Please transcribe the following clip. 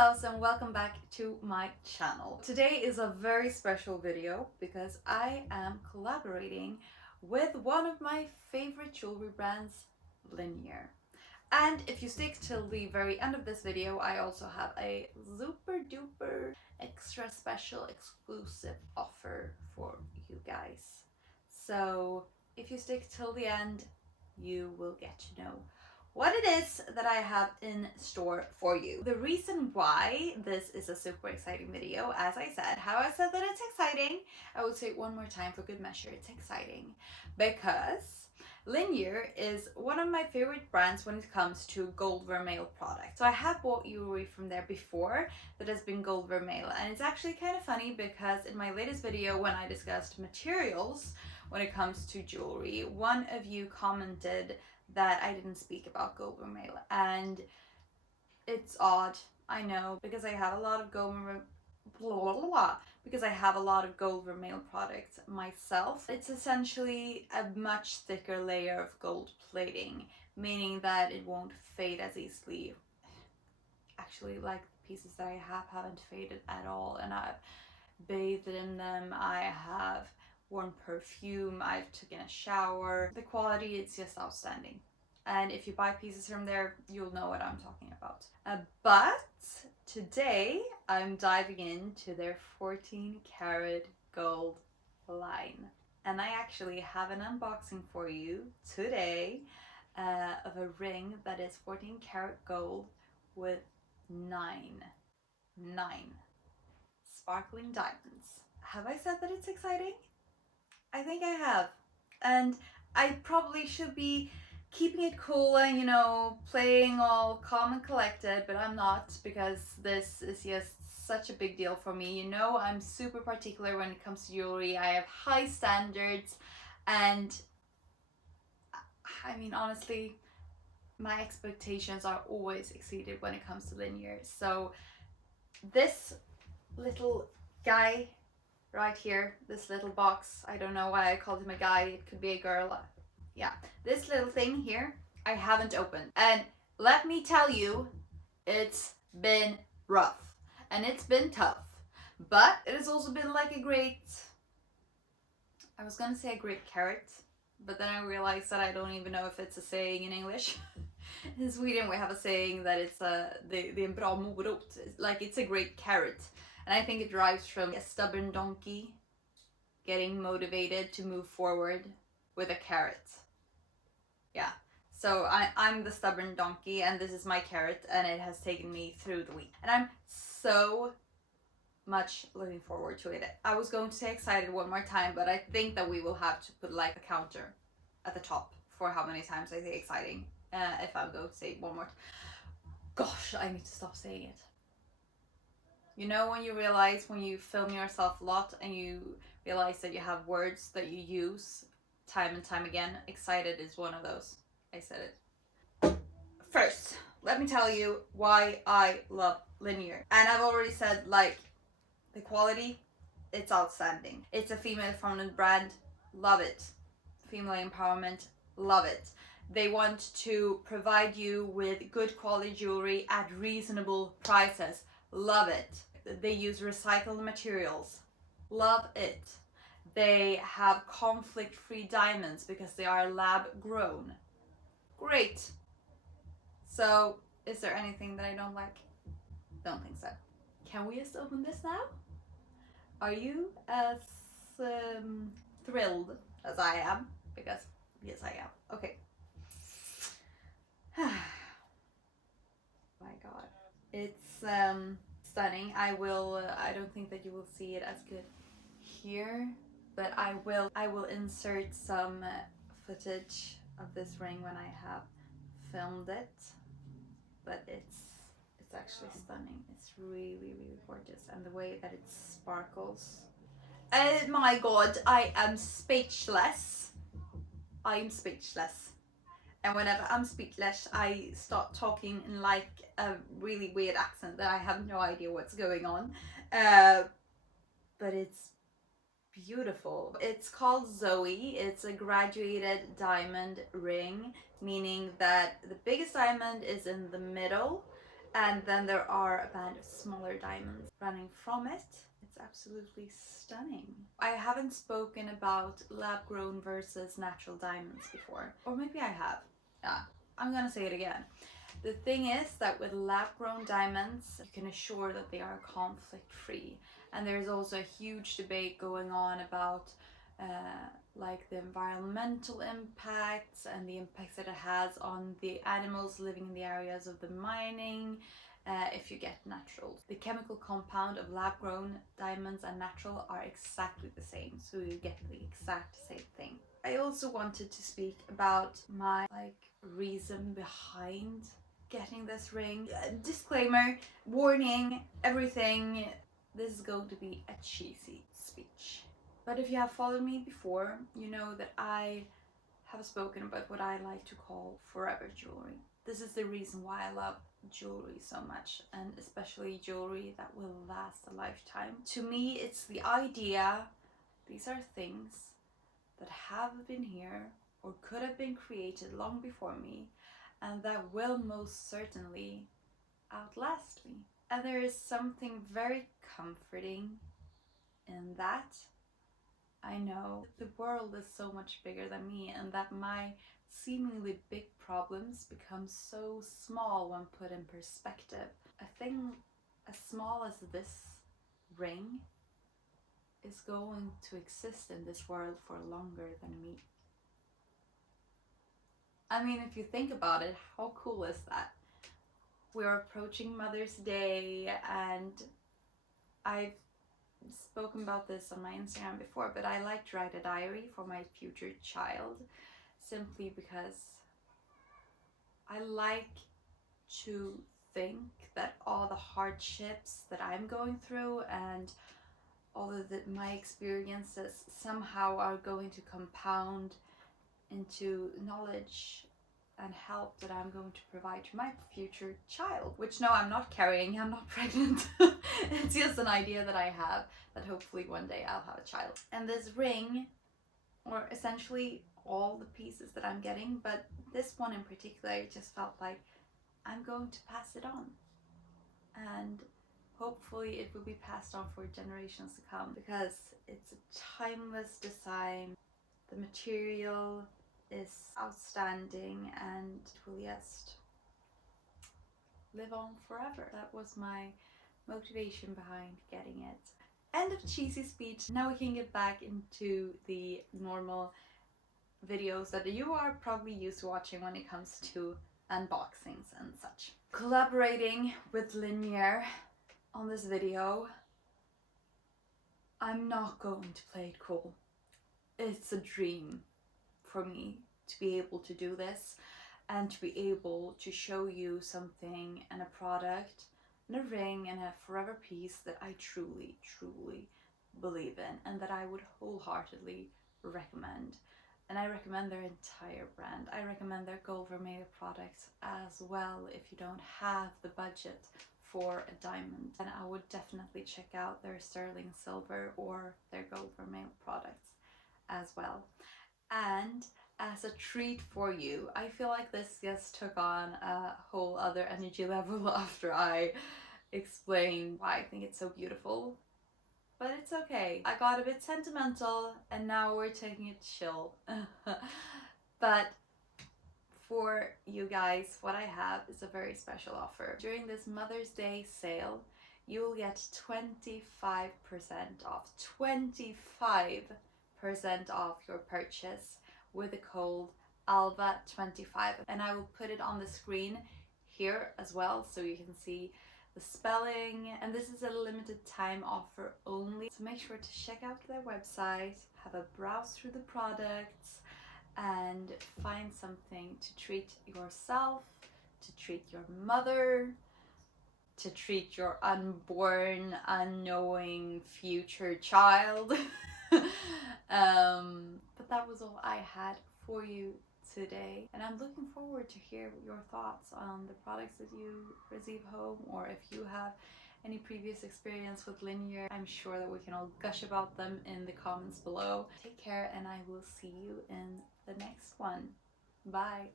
loves, and welcome back to my channel. Today is a very special video because I am collaborating with one of my favorite jewelry brands, Linjer. And if you stick till the very end of this video, I also have a super duper extra special exclusive offer for you guys. So if you stick till the end, you will get to know what it is that I have in store for you. The reason why this is a super exciting video, as I said, how I said that it's exciting, I would say it one more time for good measure, it's exciting. Because Linjer is one of my favorite brands when it comes to gold vermeil products. So I have bought jewelry from there before that has been gold vermeil, and it's actually kind of funny because in my latest video when I discussed materials when it comes to jewelry, one of you commented that I didn't speak about gold vermeil, and it's odd, I know, because I have a lot of gold vermeil products myself. It's essentially a much thicker layer of gold plating, meaning that it won't fade as easily. Actually, like the pieces that I haven't faded at all, and I've bathed in them, I have worn perfume, I've taken a shower. The quality is just outstanding. And if you buy pieces from there, you'll know what I'm talking about. But today I'm diving into their 14 karat gold line. And I actually have an unboxing for you today of a ring that is 14 karat gold with nine sparkling diamonds. Have I said that it's exciting? I think I have. And I probably should be keeping it cool and, you know, playing all calm and collected, but I'm not, because this is just such a big deal for me. You know, I'm super particular when it comes to jewelry. I have high standards, and I mean, honestly, my expectations are always exceeded when it comes to Linjer. So this little guy right here, this little box, I don't know why I called him a guy, it could be a girl. Yeah, this little thing here, I haven't opened. And let me tell you, it's been rough and it's been tough, but it has also been like a great, I was gonna say a great carrot, but then I realized that I don't even know if it's a saying in English. In Sweden we have a saying that it's det är en bra morot, like it's a great carrot. And I think it derives from a stubborn donkey getting motivated to move forward with a carrot. Yeah, so I'm the stubborn donkey, and this is my carrot, and it has taken me through the week. And I'm so much looking forward to it. I was going to say excited one more time, but I think that we will have to put like a counter at the top for how many times I say exciting. If I'm going to say it one more time. Gosh, I need to stop saying it. You know, when you realize, when you film yourself a lot and you realize that you have words that you use time and time again, excited is one of those. I said it. First, let me tell you why I love Linjer. And I've already said, like, the quality, it's outstanding. It's a female-founded brand, love it. Female empowerment, love it. They want to provide you with good quality jewelry at reasonable prices, love it. They use recycled materials, love it. They have conflict-free diamonds because they are lab grown, great. So is there anything that I don't like? Don't think so. Can we just open this now? Are you as thrilled as I am? Because yes, I am. Okay. My god, it's stunning. I don't think that you will see it as good here, but I will insert some footage of this ring when I have filmed it. But it's actually stunning. It's really gorgeous, and the way that it sparkles. Oh my god, I am speechless. I am speechless. And whenever I'm speechless, I start talking in like a really weird accent that I have no idea what's going on. But it's beautiful. It's called Zoe. It's a graduated diamond ring, meaning that the biggest diamond is in the middle And then there are a band of smaller diamonds running from it. It's absolutely stunning. I haven't spoken about lab grown versus natural diamonds before, or maybe I have. Yeah, I'm gonna say it again. The thing is that with lab grown diamonds, you can assure that they are conflict free. And there's also a huge debate going on about like the environmental impacts and the impacts that it has on the animals living in the areas of the mining. If you get natural, the chemical compound of lab grown diamonds and natural are exactly the same, so you get the exact same thing. I also wanted to speak about my reason behind getting this ring. Disclaimer, warning, everything. This is going to be a cheesy speech. But if you have followed me before, you know that I have spoken about what I like to call forever jewelry. This is the reason why I love jewelry so much, and especially jewelry that will last a lifetime. To me, it's the idea, these are things that have been here or could have been created long before me, and that will most certainly outlast me. And there is something very comforting in that. I know the world is so much bigger than me, and that my seemingly big problems become so small when put in perspective. A thing as small as this ring is going to exist in this world for longer than me. I mean, if you think about it, how cool is that? We're approaching Mother's Day, and I've spoken about this on my Instagram before, but I like to write a diary for my future child simply because I like to think that all the hardships that I'm going through and all of my experiences somehow are going to compound into knowledge and help that I'm going to provide to my future child. Which, no, I'm not carrying, I'm not pregnant. It's just an idea that I have, that hopefully one day I'll have a child. And this ring, or essentially all the pieces that I'm getting, but this one in particular, it just felt like I'm going to pass it on. And hopefully it will be passed on for generations to come, because it's a timeless design. The material is outstanding and it will just live on forever. That was my motivation behind getting it. End of cheesy speech. Now we can get back into the normal videos that you are probably used to watching when it comes to unboxings and such. Collaborating with Linjer on this video, I'm not going to play it cool. It's a dream for me to be able to do this and to be able to show you something and a product and a ring and a forever piece that I truly, truly believe in and that I would wholeheartedly recommend. And I recommend their entire brand. I recommend their gold vermeil products as well if you don't have the budget for a diamond. And I would definitely check out their sterling silver or their gold vermeil products as well. And as a treat for you, I feel like this just took on a whole other energy level after I explained why I think it's so beautiful. But it's okay. I got a bit sentimental and now we're taking it chill. But for you guys, what I have is a very special offer. During this Mother's Day sale, you will get 25% off. 25% off your purchase with the code ALVA25. And I will put it on the screen here as well so you can see the spelling. And this is a limited time offer only, so make sure to check out their website, have a browse through the products and find something to treat yourself, to treat your mother, to treat your unborn, unknowing future child. But that was all I had for you today, and I'm looking forward to hear your thoughts on the products that you receive home, or if you have any previous experience with Linjer. I'm sure that we can all gush about them in the comments below. Take care, and I will see you in the next one. Bye.